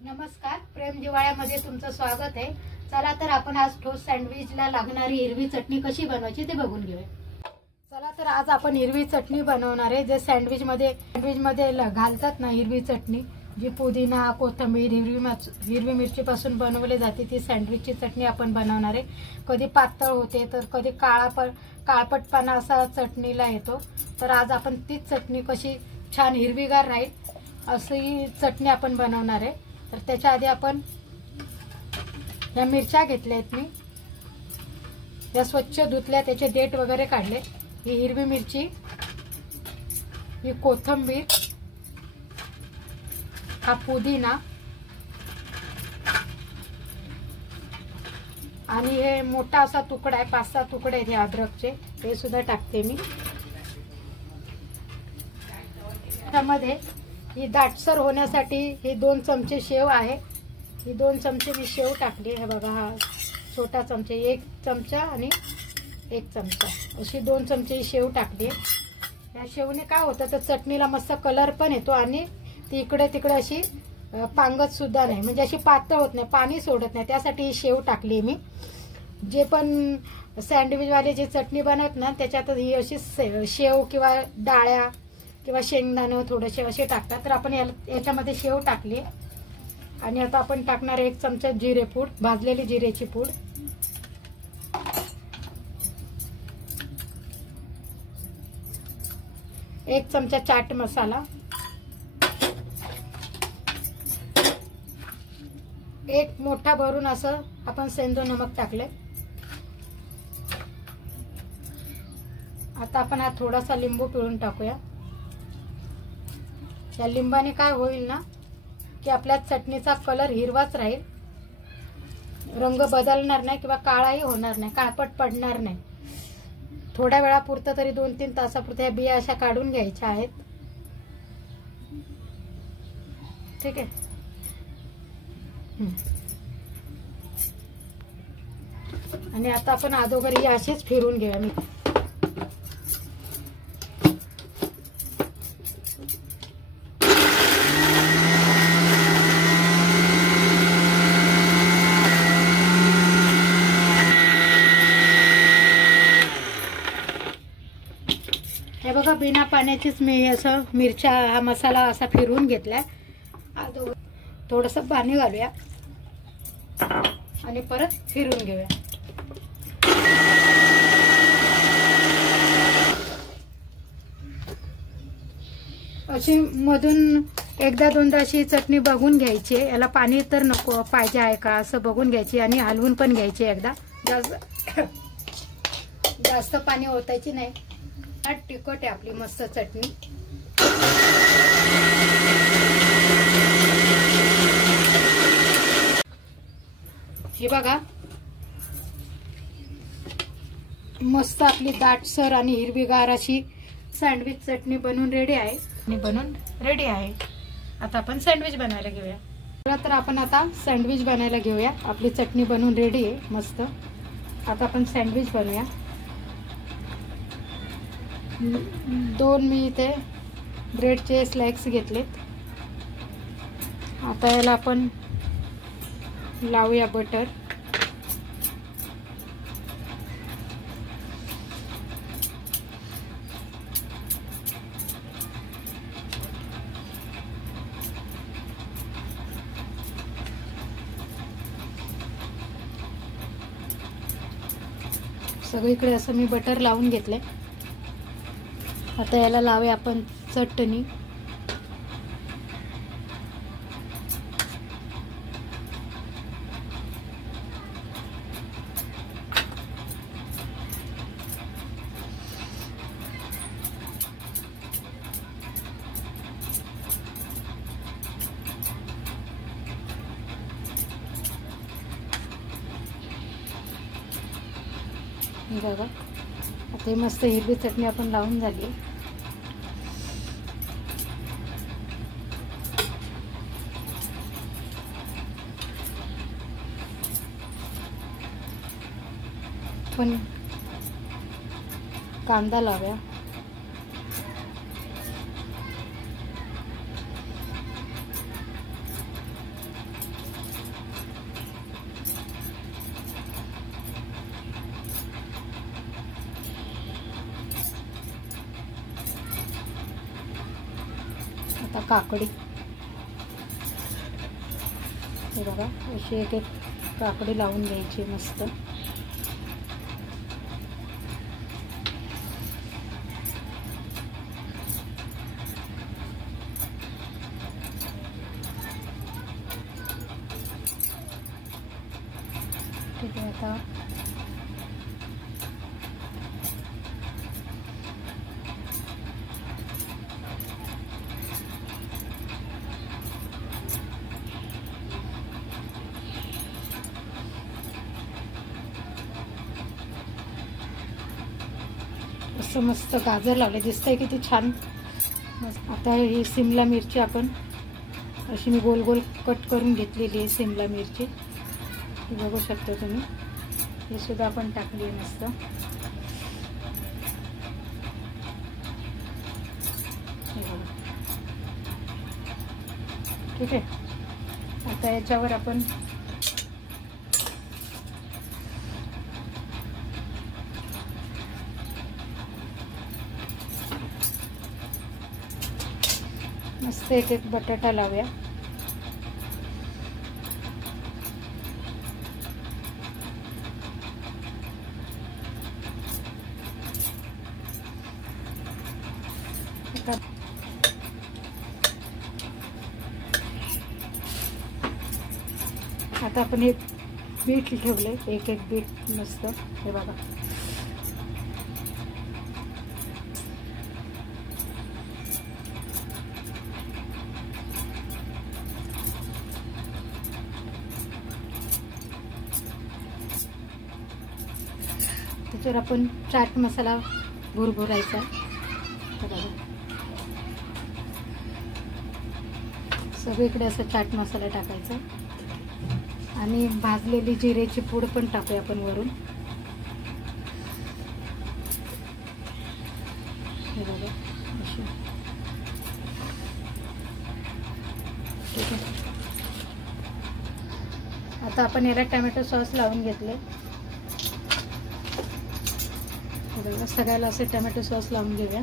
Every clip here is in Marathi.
नमस्कार, प्रेम जिवाळ्यामध्ये तुमचं स्वागत आहे। चला तर आपण आज टोस्ट सँडविचला लागणारी हिरवी चटणी कशी बनवायची ते बघून घेऊया। चला तर आज आपण हिरवी चटणी बनवणार आहे, जे सँडविच मध्ये घालतात ना हिरवी चटणी, जी पुदिना, कोथिंबीर, हिरवी मिरची पासून बनवली जाते ती सँडविचची चटणी आपण बनवणार आहे। कधी पातळ होते तर कधी काळपटपणा असा चटणीला येतो, तर आज आपण तीच चटणी कशी छान हिरवीगार राहील अशी चटणी आपण बनवणार आहे। तर त्याच्या आधी आपण या मिरच्या घेतल्या आहेत, मी या स्वच्छ धुतल्या, त्याचे देठ वगैरे काढले। ही हिरवी मिरची, ही कोथिंबीर, हा पुदिना आणि हे मोठा असा तुकडा आहे, 5-6 तुकडे आहेत हे अद्रकचे, ते सुद्धा टाकते मी त्यामध्ये। ही दाटसर होण्यासाठी ही 2 चमचे शेव आहे, ही 2 चमचे मी शेव टाकली। हे बघा, हा छोटा चमचा, 1 चमचा आणि 1 चमचा अशी 2 चमचे शेव टाकली। या शेवने काय होतं तर चटणीला मस्त कलर पण येतो आणि ती इकडे तिकडे अशी पांगत सुद्धा नाही, म्हणजे अशी पातळ होत नाही, पाणी सोडत नाही, त्यासाठी ही शेव टाकली मी। जे पण सँडविचवाले जे चटणी बनवत ना त्याच्यात ही अशी शेव किंवा डाळ्या किंवा शेंगदाणे थोडेसे असे टाकतात, तर आपण याच्यामध्ये शेव टाकली। आणि आता आपण टाकणार 1 चमचा जिरे पूड, भाजलेली जिरेची पूड, 1 चमचा चाट मसाला, 1 मोठा भरून असं आपण सेंधव नमक टाकले। आता आपण हा थोडासा लिंबू पिळून टाकूया। या लिंबाने काय होईल ना की आपल्या चटणीचा कलर हिरवाच राहील, रंग बदलणार नाही किंवा काळाही होणार नाही, काळपट पडणार नाही। थोड्या वेळापुरतं तरी 2-3 तासापुरतं या बिया अशा काढून घ्यायच्या आहेत, ठीक आहे। आणि आता आपण अगोदर ही अशीच फिरून घेऊया। मी हे बघा, बिना पाण्याचीच मी असं मिरच्या हा मसाला असा फिरवून घेतलाय। थोडंसं पाणी घालूया आणि परत फिरून घेऊया। अशी मधून 1-2दा अशी चटणी बघून घ्यायची, याला पाणी तर नको पाहिजे आहे का असं बघून घ्यायची आणि हलवून पण घ्यायची एकदा। जास्त पाणी ओतायची नाही, तिखट आहे आपली मस्त चटणी। हे बघा, मस्त आपली दाटसर आणि हिरवीगार अशी सँडविच चटणी बनवून रेडी आहे। आता आपण सँडविच बनायला घेऊया। तर आपण आता सँडविच बनायला घेऊया। आपली चटणी बनवून रेडी आहे मस्त। आता आपण सँडविच बनवूया। 2 मी इथे ब्रेडचे स्लाइस घेतलेत। आता याला आपण लावूया बटर। सगळीकडे असं मी बटर लावून घेतलंय। आता याला लावूया आपण चटणी। बघा, आता मस्त हिरवी चटणी आपण लावून झाली। पण कांदा लावूया। काकडी, हे बघा अशी एक एक काकडी लावून घ्यायची मस्त. ठीक आहे. आता असं मस्त गाजर लावले, दिसतंय किती छान. आता ही शिमला मिरची आपण अशी मी गोल गोल कट करून घेतलेली आहे. शिमला मिरची बघू शकता तुम्ही, हे सुद्धा आपण टाकली आहे मस्त. ठीक आहे. आता याच्यावर आपण मस्त एक एक बटाटा लावूया. आता आपण एक बीट ठेवले, एक एक बीट मस्त. हे बघा त्याच्यावर आपण चाट मसाला भुरभुरायचा. सगळीकडे असं चाट मसाला टाकायचा आणि भाजलेली जिरेची पूड पण टाकूया आपण वरून. हे बघा अशी. ठीक आहे. आता आपण याला टोमॅटो सॉस लावून घेतले. सगळ्याला असे टोमॅटो सॉस लावून घेऊया.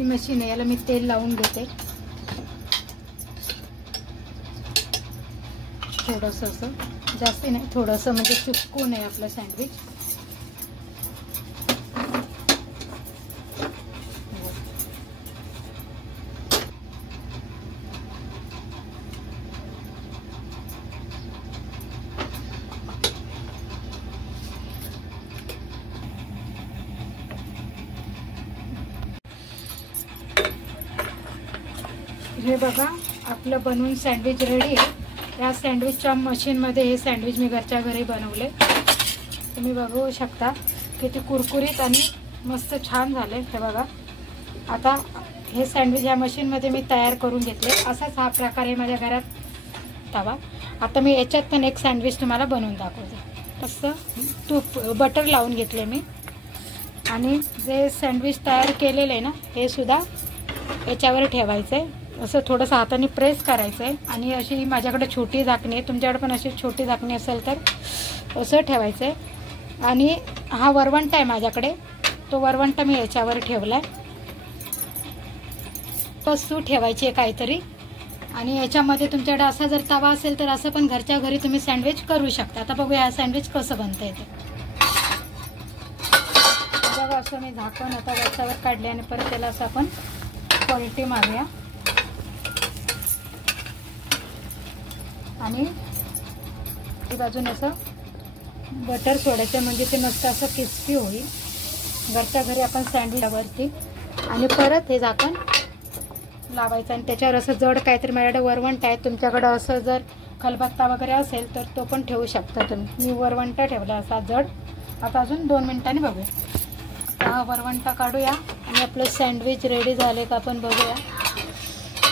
मशीन आहे, याला मी तेल लावून घेते थोडंसं, असं जास्त नाही, थोडंसं म्हणजे चिपकू नये आपलं सँडविच. हे बघा आपलं बनवून सँडविच रेडी आहे. या सँडविचच्या मशीनमध्ये हे सँडविच मी घरच्या घरी बनवले. तुम्ही बघू शकता किती कुरकुरीत आणि मस्त छान झाले. हे बघा आता हे सँडविच या मशीनमध्ये मी तयार करून घेतले. असाच हा प्रकार आहे माझ्या घरात तवा. आता मी याच्यात पण एक सँडविच तुम्हाला बनवून दाखवते. मस्त तूप बटर लावून घेतले मी आणि जे सँडविच तयार केलेलं आहे ना हे सुद्धा याच्यावर ठेवायचं आहे. असं थोडंसं हाताने प्रेस करायचं आहे आणि अशी माझ्याकडे छोटी झाकणी आहे, तुमच्याकडे पण अशी छोटी झाकणी असेल तर असं ठेवायचं आहे. आणि हा वरवंटा आहे माझ्याकडे, तो वरवंटा मी याच्यावर ठेवला आहे. वस्तू ठेवायची आहे काहीतरी. आणि याच्यामध्ये तुमच्याकडे असा जर तवा असेल तर असं पण घरच्या घरी तुम्ही सँडविच करू शकता. आता बघूया हा सँडविच कसं बनतंय ते. बघा असं मी झाकण आता वरच्यावर काढले आणि परत त्याला असं आपण पलटी मारूया आणि बाजूने असं बटर सोडायचं म्हणजे ते मस्त असं क्रिस्पी होईल घरच्या घरी आपण सँडविचवरती. आणि परत हे झाकण लावायचा आणि त्याच्यावर असं जड काहीतरी माझ्याकडे वरवंट आहे, तुमच्याकडे असं जर खलबत्ता वगैरे असेल तर तो पण ठेवू शकता तुम्ही. मी वरवंट ठेवला असा जड. आता अजून 2 मिनिटांनी बघूया. हा वरवंटा काढूया आणि आपलं सँडविच रेडी झाले का आपण बघूया.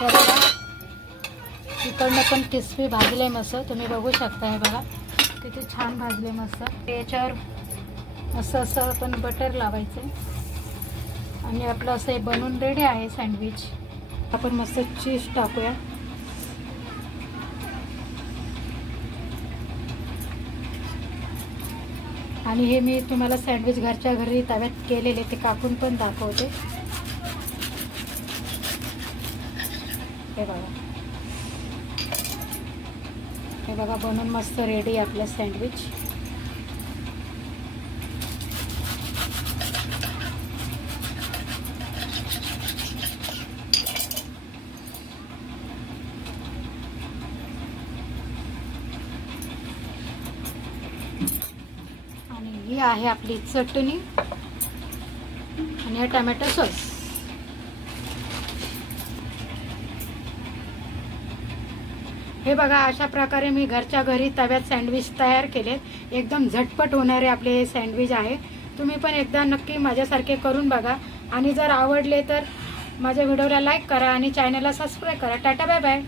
बघा इकडनं पण क्रिस्पी भाजले मस्त, तुम्ही बघू शकता. हे बघा किती छान भाजले मस्त. याच्यावर असं असं आपण बटर लावायचं आणि आपलं असं हे बनून रेडी आहे सँडविच. आपण मस्त चीज टाकूया. आणि हे मी तुम्हाला सँडविच घरच्या घरी तव्यात केलेले ते कापून पण दाखवते. हे बघा, हे बघा बनून मस्त रेडी आपलं सँडविच. आणि ही आहे आपली चटणी आणि हा टोमॅटो सॉस. हे बघा अशा प्रकारे मी घरच्या घरी तव्यात सँडविच तयार केले. एकदम झटपट होणारे आपले हे सँडविच आहे. तुम्ही पण एकदा नक्की माझ्यासारखे करून बघा आणि जर आवडले तर माझ्या व्हिडिओला लाईक करा आणि चॅनलला सबस्क्राईब करा. Tata bye bye.